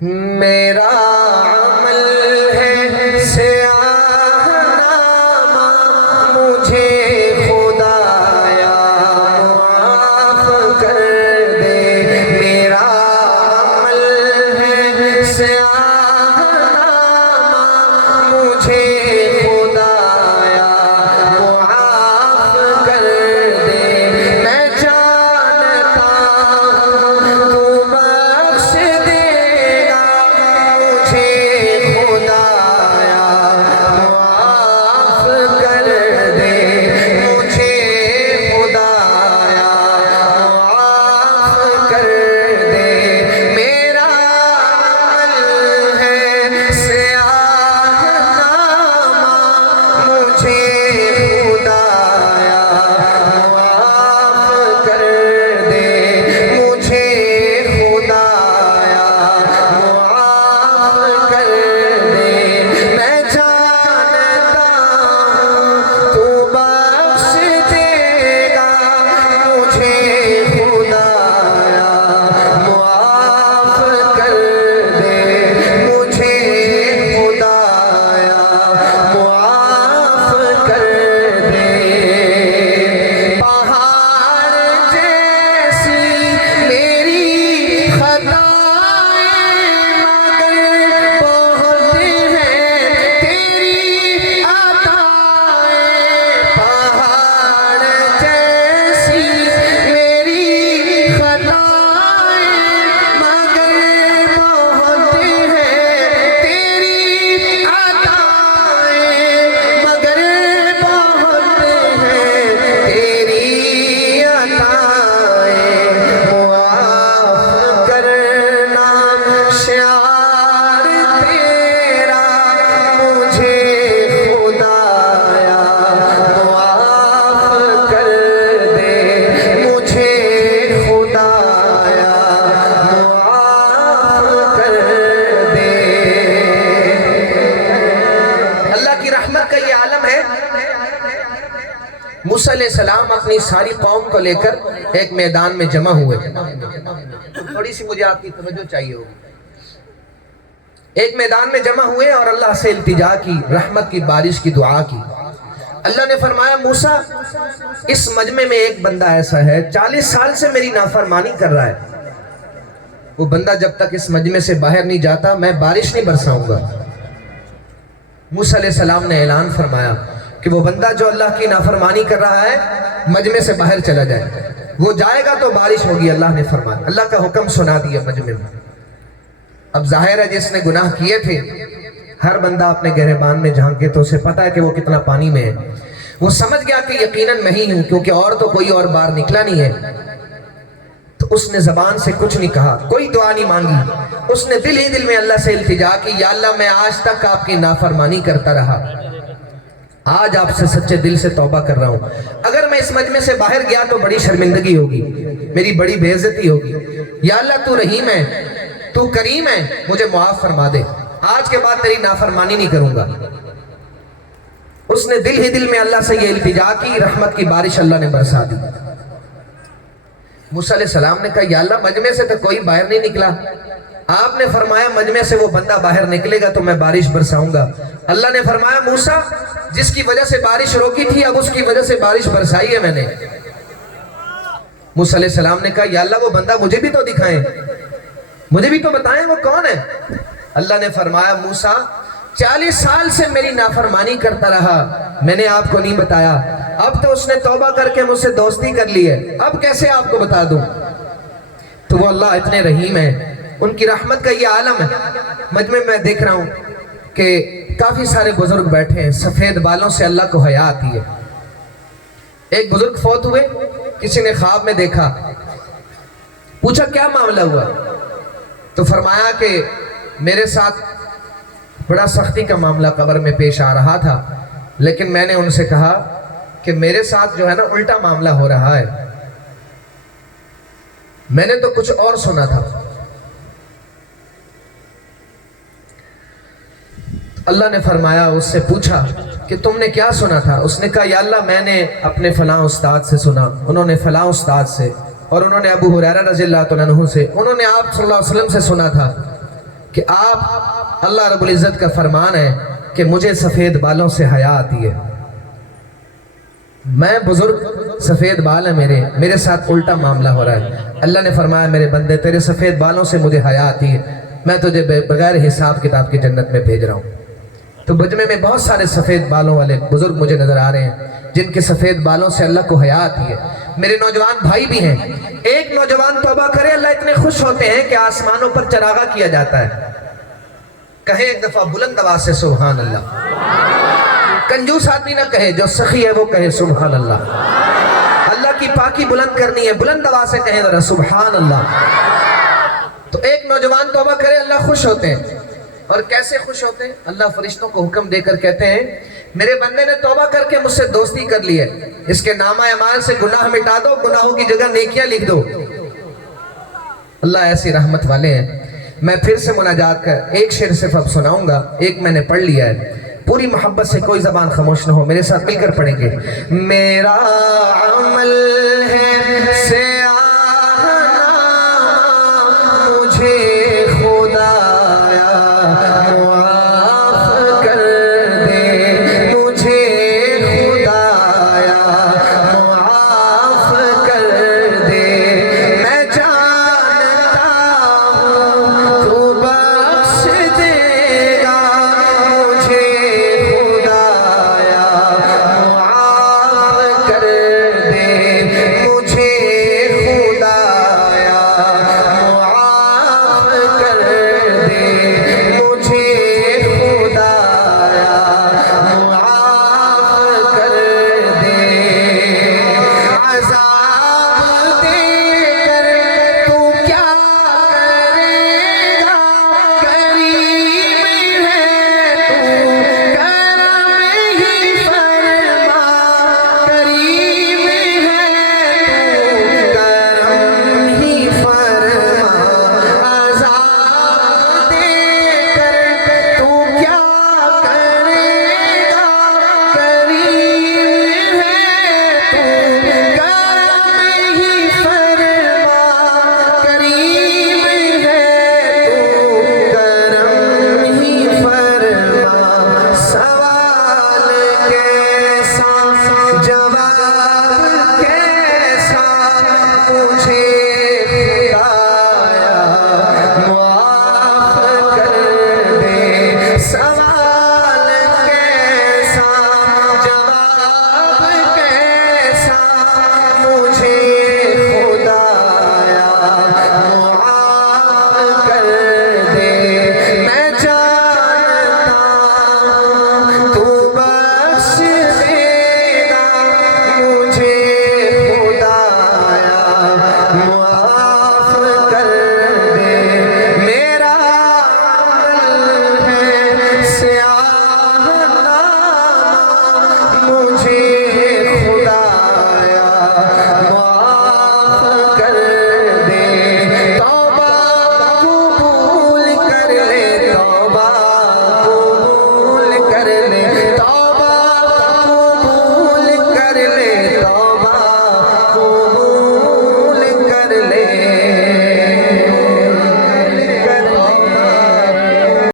میرا عمل ہے سیاہ نامہ، مجھے خدایا معاف کر دے۔ میرا عمل ہے سیاہ نامہ، مجھے خدایا معاف کر دے۔ میں جانتا ہوں تو بخش دے گا، مجھے خدایا معاف کر دے۔ مجھے خدایا معاف کر دے۔ میرا عمل ہے سیاہ نامہ، مجھے خدایا معاف کر دے۔ مجھے خدایا معاف کر دے۔ میں جانتا ہوں تو بخش دے گا، مجھے خدایا معاف کر دے۔ مجھے خدایا معاف کر دے۔ پہاڑ جیسی میری خطائیں مگر بہت ہیں تیری عطائیں۔ پہاڑ جیسی میری خطائیں مگر بہت ہیں تیری عطائیں، مگر بہت ہیں تیری عطائیں۔ معاف کرنا شعار تیرا، مجھے خدایا معاف کر دے۔ مجھے خدایا معاف کر دے۔ اللہ کی رحمت کا یہ عالم ہے۔ موسیٰ علیہ السلام اپنی ساری قوم کو لے کر ایک میدان میں جمع ہوئے۔ تھوڑی سی مجھے آپ کی توجہ چاہیے ہوگی۔ ایک میدان میں جمع ہوئے اور اللہ سے التجا کی، رحمت کی بارش کی دعا کی۔ اللہ نے فرمایا موسیٰ اس مجمع میں ایک بندہ ایسا ہے 40 سال سے میری نافرمانی کر رہا ہے، وہ بندہ جب تک اس مجمع سے باہر نہیں جاتا میں بارش نہیں برساؤں گا۔ موسیٰ علیہ السلام نے اعلان فرمایا کہ وہ بندہ جو اللہ کی نافرمانی کر رہا ہے مجمع سے باہر چلا جائے، وہ جائے گا تو بارش ہوگی۔ اللہ نے فرمایا، اللہ کا حکم سنا دیا مجمع میں۔ اب ظاہر ہے جس نے گناہ کیے تھے، ہر بندہ اپنے گہربان میں جھانکے تو اسے پتا ہے کہ وہ کتنا پانی میں ہے۔ وہ سمجھ گیا کہ یقیناً میں ہی ہوں، کیونکہ اور تو کوئی اور باہر نکلا نہیں ہے۔ تو اس نے زبان سے کچھ نہیں کہا، کوئی دعا نہیں مانگی۔ اس نے دل ہی دل میں اللہ سے التجا کی، یا اللہ میں آج تک آپ کی نافرمانی کرتا رہا، آج آپ سے سچے دل سے توبہ کر رہا ہوں۔ اگر میں اس مجمع سے باہر گیا تو بڑی شرمندگی ہوگی، میری بڑی بے عزتی ہوگی۔ یا اللہ تو رحیم ہے، تو کریم ہے، مجھے معاف فرما دے، آج کے بعد تیری نافرمانی نہیں کروں گا۔ اس نے دل ہی دل میں اللہ سے یہ التجا کی، رحمت کی بارش اللہ نے برسا دی۔ موسیٰ علیہ السلام نے کہا یا اللہ مجمع سے تو کوئی باہر نہیں نکلا، آپ نے فرمایا مجمع سے وہ بندہ باہر نکلے گا تو میں بارش برساؤں گا۔ اللہ نے فرمایا موسیٰ جس کی وجہ سے بارش روکی تھی اب اس کی وجہ سے بارش برسائی ہے میں نے۔ موسیٰ علیہ السلام نے کہا یا اللہ وہ بندہ مجھے بھی تو دکھائیں، مجھے بھی تو بتائیں وہ کون ہے۔ اللہ نے فرمایا موسیٰ 40 سال سے میری نافرمانی کرتا رہا، میں نے آپ کو نہیں بتایا، اب تو اس نے توبہ کر کے مجھ سے دوستی کر لی ہے، اب کیسے آپ کو بتا دوں۔ تو وہ اللہ اتنے رحیم ہیں، ان کی رحمت کا یہ عالم ہے۔ مجمع میں دیکھ رہا ہوں کہ کافی سارے بزرگ بیٹھے ہیں، سفید بالوں سے اللہ کو حیا آتی ہے۔ ایک بزرگ فوت ہوئے، کسی نے خواب میں دیکھا، پوچھا کیا معاملہ ہوا، تو فرمایا کہ میرے ساتھ بڑا سختی کا معاملہ قبر میں پیش آ رہا تھا، لیکن میں نے ان سے کہا کہ میرے ساتھ جو ہے نا الٹا معاملہ ہو رہا ہے، میں نے تو کچھ اور سنا تھا۔ اللہ نے فرمایا اس سے پوچھا کہ تم نے کیا سنا تھا؟ اس نے کہا یا اللہ میں نے اپنے فلاں استاد سے سنا، انہوں نے فلاں استاد سے، اور انہوں نے ابو ہریرہ رضی اللہ عنہ سے، انہوں نے آپ صلی اللہ علیہ وسلم سے سنا تھا کہ آپ اللہ رب العزت کا فرمان ہے کہ مجھے سفید بالوں سے حیا آتی ہے. میں بزرگ سفید بال ہے میرے ساتھ الٹا معاملہ ہو رہا ہے. اللہ نے فرمایا میرے بندے تیرے سفید بالوں سے مجھے حیا آتی ہے, میں تجھے بغیر حساب کتاب کی جنت میں بھیج رہا ہوں. تو بجمے میں بہت سارے سفید بالوں والے بزرگ مجھے نظر آ رہے ہیں جن کے سفید بالوں سے اللہ کو حیا آتی ہے. میرے نوجوان بھائی بھی ہیں. ایک نوجوان توبہ کرے اللہ اتنے خوش ہوتے ہیں کہ آسمانوں پر چراغاں کیا جاتا ہے. کہیں ایک دفعہ بلند آواز سے سبحان اللہ. کنجوس آدمی نہ کہے, جو سخی ہے وہ کہے سبحان اللہ. اللہ کی پاکی بلند کرنی ہے, بلند آواز سے کہیں ذرا سبحان اللہ. تو ایک نوجوان توبہ کرے اللہ خوش ہوتے ہیں. اور کیسے خوش ہوتے ہیں؟ اللہ فرشتوں کو حکم دے کر کہتے ہیں میرے بندے نے توبہ کر کے مجھ سے دوستی کر لی ہے, اس کے نامہ اعمال سے گناہ مٹا دو, گناہوں کی جگہ نیکیاں لکھ دو. اللہ ایسی رحمت والے ہیں. میں پھر سے مناجات کر ایک شعر صرف اب سناؤں گا, ایک میں نے پڑھ لیا ہے. پوری محبت سے کوئی زبان خاموش نہ ہو, میرے ساتھ مل کر پڑھیں گے. میرا عمل ہے